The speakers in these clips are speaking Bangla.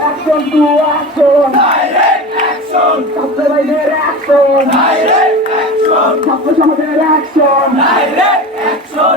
action to action. Direct action. ছাত্রবাইদের action. Direct action. ছাত্র সমাজের action. Direct action.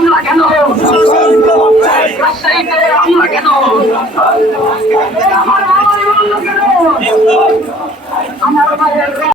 Thank you.